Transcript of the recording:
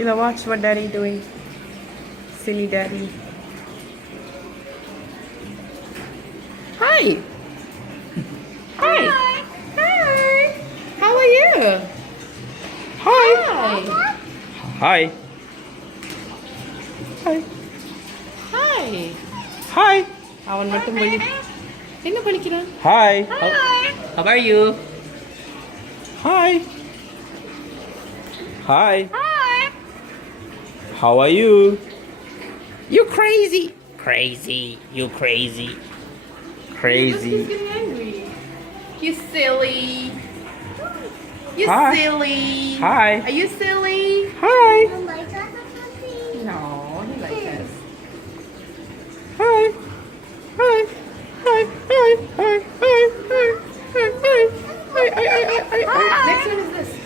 Ila, watch what daddy doing. Silly daddy. Hi. Hi. Hi. How are you? Hi. Hi. Hi. Hi. Hi. அவன் மட்டும் மொழி என்ன படிக்கிறான்? Hi. How are you? Hi. Hi. How are you? You crazy. Crazy. You crazy. Crazy. He's getting angry. You silly. You Hi. silly. Hi. Are you silly? Hi. No, he likes us. Hi. Hi. Hi. Hi. Hi. Hi. Hi. Hi. Hi. Hi. Hi. Hi. Hi. Next one is this.